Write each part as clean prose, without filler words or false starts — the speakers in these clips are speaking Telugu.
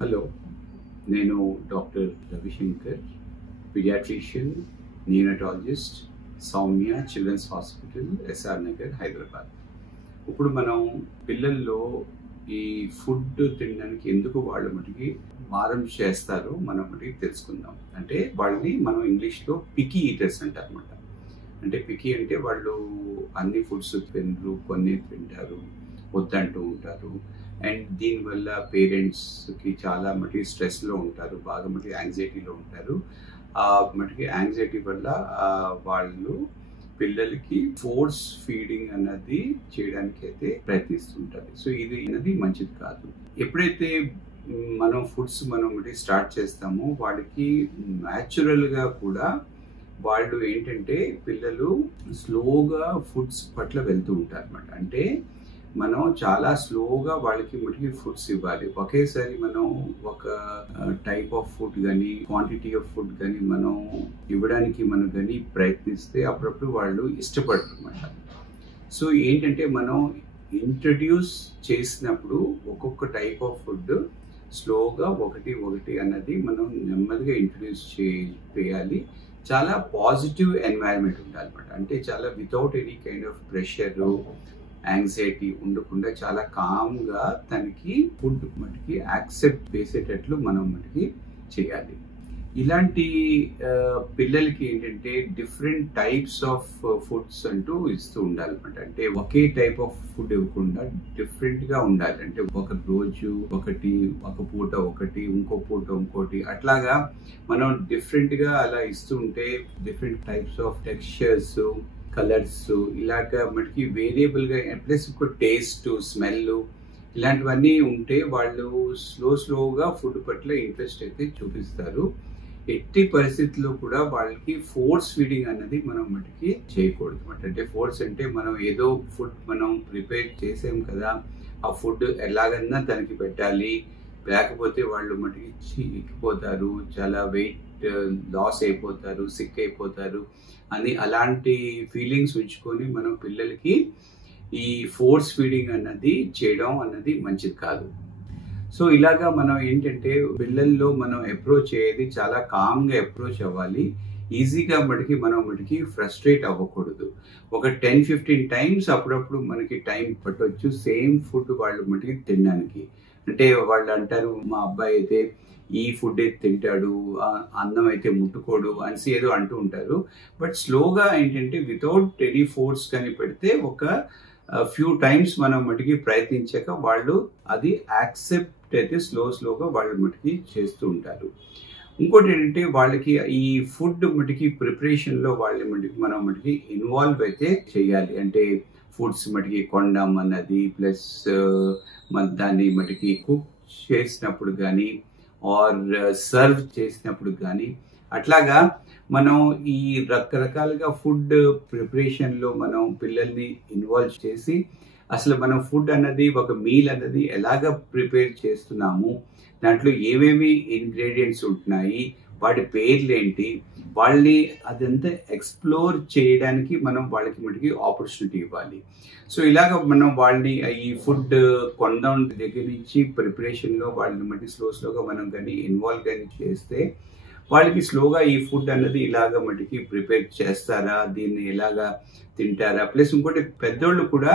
హలో, నేను doctor Ravishankar, pediatrician, neonatologist, Soumya children's hospital, SR Nagar, Hyderabad. ఇప్పుడు మనం పిల్లల్లో ఈ ఫుడ్ తినడానికి ఎందుకు వాళ్ళు మటుకి మారం చేస్తారో మనం మటుకి తెలుసుకుందాం. అంటే వాళ్ళని మనం ఇంగ్లీష్లో పికీ ఈటర్స్ అంటారు అనమాట. అంటే పికీ అంటే వాళ్ళు అన్ని ఫుడ్స్ తినరు, కొన్ని తింటారు, వద్దంటూ ఉంటారు. అండ్ దీనివల్ల పేరెంట్స్కి చాలా మటుకి స్ట్రెస్లో ఉంటారు, బాగా మటుకి యాంగ్జైటీలో ఉంటారు. ఆ మటుకి యాంగ్జైటీ వల్ల వాళ్ళు పిల్లలకి ఫోర్స్ ఫీడింగ్ అన్నది చేయడానికి అయితే ప్రయత్నిస్తుంటారు. సో ఇది అనేది మంచిది కాదు. ఎప్పుడైతే మనం ఫుడ్స్ మనం స్టార్ట్ చేస్తామో వాళ్ళకి న్యాచురల్గా కూడా వాళ్ళు ఏంటంటే పిల్లలు స్లోగా ఫుడ్స్ పట్ల వెళ్తూ ఉంటారు అనమాట. అంటే మనం చాలా స్లోగా వాళ్ళకి మటుకి ఫుడ్స్ ఇవ్వాలి. ఒకేసారి మనం ఒక టైప్ ఆఫ్ ఫుడ్ కానీ క్వాంటిటీ ఆఫ్ ఫుడ్ కానీ మనం ఇవ్వడానికి మనం కానీ ప్రయత్నిస్తే అప్పుడప్పుడు వాళ్ళు ఇష్టపడరు అనమాట. సో ఏంటంటే మనం ఇంట్రడ్యూస్ చేసినప్పుడు ఒక్కొక్క టైప్ ఆఫ్ ఫుడ్ స్లోగా ఒకటి అన్నది మనం నెమ్మదిగా ఇంట్రడ్యూస్ చేయాలి. చాలా పాజిటివ్ ఎన్వైరన్మెంట్ ఉండాలన్నమాట. అంటే చాలా without any kind of pressure, anxiety ఉండకుండా చాలా కామ్గా తనకి ఫుడ్ మటుకి యాక్సెప్ట్ చేసేటట్లు మనం మటుకి చేయాలి. ఇలాంటి పిల్లలకి ఏంటంటే డిఫరెంట్ టైప్స్ ఆఫ్ ఫుడ్స్ అంటూ ఇస్తూ ఉండాలన్నమాట. అంటే ఒకే టైప్ ఆఫ్ ఫుడ్ ఇవ్వకుండా డిఫరెంట్గా ఉండాలి. అంటే ఒక రోజు ఒకటి, ఒక పూట ఒకటి, ఇంకో పూట ఇంకోటి, అట్లాగా మనం డిఫరెంట్గా అలా ఇస్తూ ఉంటే different types of textures, colours ఇలాగా మనకి వేరియబుల్గా ప్లస్ ఇంకో టేస్ట్, స్మెల్ ఇలాంటివన్నీ ఉంటే వాళ్ళు స్లోగా ఫుడ్ పట్ల ఇంట్రెస్ట్ అయితే చూపిస్తారు. ఎట్టి పరిస్థితుల్లో కూడా వాళ్ళకి ఫోర్స్ ఫీడింగ్ అన్నది మనం మటుకి చేయకూడదు అనమాట. అంటే ఫోర్స్ అంటే మనం ఏదో ఫుడ్ మనం ప్రిపేర్ చేసాం కదా, ఆ ఫుడ్ ఎలాగన్నా తనకి పెట్టాలి, లేకపోతే వాళ్ళు మటుకి చిక్కిపోతారు, చాలా వెయిట్ లాస్ అయిపోతారు, సిక్ అయిపోతారు అని అలాంటి ఫీలింగ్స్ ఉంచుకొని మనం పిల్లలకి ఈ ఫోర్స్ ఫీడింగ్ అన్నది చేయడం అన్నది మంచిది కాదు. సో ఇలాగా మనం ఏంటంటే పిల్లల్లో మనం అప్రోచ్ అయ్యేది చాలా కామ్గా అప్రోచ్ అవ్వాలి. ఈజీగా మటుకి ఫ్రస్ట్రేట్ అవ్వకూడదు. ఒక 10-15 టైమ్స్ అప్పుడప్పుడు మనకి టైం పట్టవచ్చు సేమ్ ఫుడ్ వాళ్ళు మటుకి తినడానికి. అంటే వాళ్ళు అంటారు, మా అబ్బాయి అయితే ఈ ఫుడ్ అయితే తింటాడు, అన్నం అయితే ముట్టుకోడు అనేసి ఏదో అంటూ ఉంటారు. బట్ స్లోగా ఏంటంటే వితౌట్ ఎనీ ఫోర్స్ కానీ పెడితే ఒక ఫ్యూ టైమ్స్ మనం మటుకి ప్రయత్నించాక వాళ్ళు అది యాక్సెప్ట్ అయితే స్లోగా వాళ్ళు మటుకి చేస్తూ ఉంటారు. ఇంకోటి ఏంటంటే వాళ్ళకి ఈ ఫుడ్ మటుకి ప్రిపరేషన్లో వాళ్ళ మనం మటుకి ఇన్వాల్వ్ అయితే చేయాలి. అంటే ఫుడ్స్ మటుకి కొనడం అన్నది, ప్లస్ దాన్ని మటుకి కుక్ చేసినప్పుడు కానీ ఆర్ సర్వ్ చేసినప్పుడు కానీ అట్లాగా మనం ఈ రకరకాలుగా ఫుడ్ ప్రిపరేషన్లో మనం పిల్లల్ని ఇన్వాల్వ్ చేసి అసలు మనం ఫుడ్ అన్నది ఒక మీల్ అన్నది ఎలాగ ప్రిపేర్ చేస్తున్నాము, దాంట్లో ఏమేమి ఇంగ్రీడియంట్స్ ఉంటున్నాయి, వాటి పేర్లు ఏంటి, వాళ్ళని అదంతా ఎక్స్ప్లోర్ చేయడానికి మనం వాళ్ళకి మటుకి ఆపర్చునిటీ ఇవ్వాలి. సో ఇలాగ మనం వాళ్ళని ఈ ఫుడ్ కొనడం దగ్గర నుంచి ప్రిపరేషన్లో వాళ్ళని మటుకి స్లోగా మనం కానీ ఇన్వాల్వ్ కానీ చేస్తే వాళ్ళకి స్లోగా ఈ ఫుడ్ అన్నది ఇలాగ మటుకి ప్రిపేర్ చేస్తారా, దీన్ని ఎలాగా తింటారా. ప్లస్ ఇంకోటి పెద్దోళ్ళు కూడా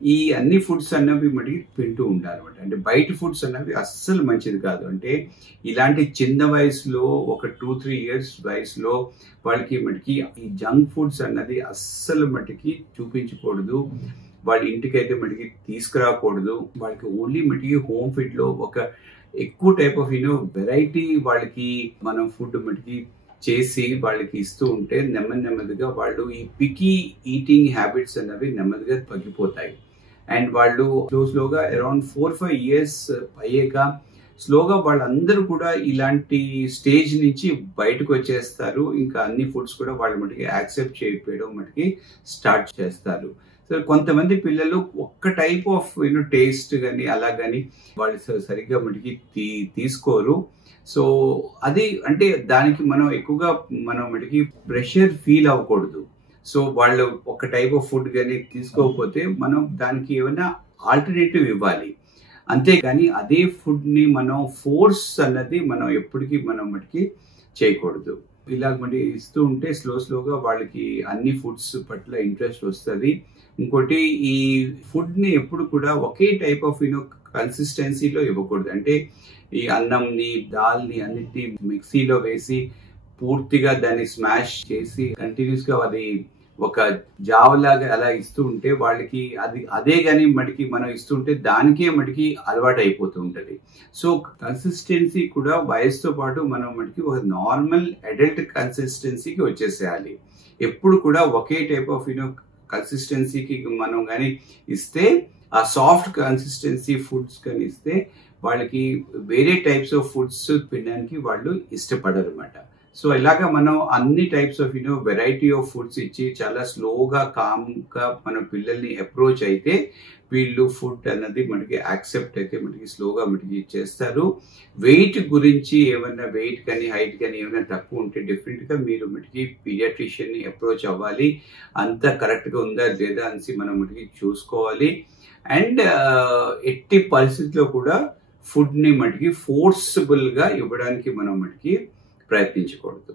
ఈ అన్ని ఫుడ్స్ అన్నవి మటుకి తింటూ ఉండాలి అనమాట. అంటే బయట ఫుడ్స్ అన్నవి అస్సలు మంచిది కాదు. అంటే ఇలాంటి చిన్న వయసులో ఒక 2-3 years వయసులో వాళ్ళకి మటుకి ఈ జంక్ ఫుడ్స్ అన్నది అస్సలు మటుకి చూపించకూడదు. వాళ్ళ ఇంటికైతే మటుకి తీసుకురాకూడదు. వాళ్ళకి ఓన్లీ మటుకి హోమ్ ఫుడ్లో ఒక ఎక్కువ టైప్ ఆఫ్ వెరైటీ వాళ్ళకి మనం ఫుడ్ మటుకి చేసి వాళ్ళకి ఇస్తూ ఉంటే నెమ్మదిగా వాళ్ళు ఈ పికీ ఈటింగ్ హ్యాబిట్స్ అన్నవి నెమ్మదిగా తగ్గిపోతాయి. అండ్ వాళ్ళు స్లోగా అరౌండ్ 4-5 years అయ్యాక స్లోగా వాళ్ళందరూ కూడా ఇలాంటి స్టేజ్ నుంచి బయటకు వచ్చేస్తారు. ఇంకా అన్ని ఫుడ్స్ కూడా వాళ్ళు మటుకి యాక్సెప్ట్ చేయడం మటుకి స్టార్ట్ చేస్తారు. సో కొంతమంది పిల్లలు ఒక్క టైప్ ఆఫ్ టేస్ట్ కానీ అలా కానీ వాళ్ళు సరిగ్గా మటుకి తీసుకోరు. సో అది అంటే దానికి మనం ఎక్కువగా మనం మటుకి ప్రెషర్ ఫీల్ అవ్వకూడదు. సో వాళ్ళు ఒక టైప్ ఆఫ్ ఫుడ్ కానీ తీసుకోకపోతే మనం దానికి ఏమైనా ఆల్టర్నేటివ్ ఇవ్వాలి. అంతేగాని అదే ఫుడ్ని మనం ఫోర్స్ అన్నది మనం ఎప్పటికీ మనం మటుకి చేయకూడదు. ఇలా మరి ఇస్తూ ఉంటే స్లోగా వాళ్ళకి అన్ని ఫుడ్స్ పట్ల ఇంట్రెస్ట్ వస్తుంది. ఇంకోటి ఈ ఫుడ్ని ఎప్పుడు కూడా ఒకే టైప్ ఆఫ్ కన్సిస్టెన్సీలో ఇవ్వకూడదు. అంటే ఈ అన్నంని దాల్ని అన్నిటిని మిక్సీలో వేసి పూర్తిగా దాన్ని స్మాష్ చేసి కంటిన్యూస్గా అది ఒక జావలాగా అలా ఇస్తూ ఉంటే వాళ్ళకి అదే కానీ మటుకి మనం ఇస్తుంటే దానికే మటుకి అలవాటు అయిపోతూ ఉంటుంది. సో కన్సిస్టెన్సీ కూడా వయసుతో పాటు మనం మటుకి ఒక నార్మల్ అడల్ట్ కన్సిస్టెన్సీకి వచ్చేసేయాలి. ఎప్పుడు కూడా ఒకే టైప్ ఆఫ్ కన్సిస్టెన్సీకి మనం కానీ ఇస్తే, ఆ సాఫ్ట్ కన్సిస్టెన్సీ ఫుడ్స్ కానీ ఇస్తే వాళ్ళకి వేరే టైప్స్ ఆఫ్ ఫుడ్స్ తినడానికి వాళ్ళు ఇష్టపడరు అన్నమాట. సో ఇలాగా మనం అన్ని types of variety of foods ఇచ్చి చాలా స్లోగా కామ్గా మన పిల్లల్ని అప్రోచ్ అయితే వీళ్ళు ఫుడ్ అన్నది మనకి యాక్సెప్ట్ అయితే మనకి స్లోగా మనకి చేస్తారు. వెయిట్ గురించి ఏమైనా వెయిట్ కానీ హైట్ కానీ ఏమైనా తక్కువ ఉంటే డెఫినెట్గా మీరు మనకి పీడియాట్రిషియన్ని అప్రోచ్ అవ్వాలి. అంతా కరెక్ట్గా ఉందా లేదా అనేసి మనం మనకి చూసుకోవాలి. అండ్ ఎట్టి పరిస్థితుల్లో కూడా ఫుడ్ని మటుకి ఫోర్స్ఫుల్గా ఇవ్వడానికి మనం మటుకి ప్రయత్నించకూడదు.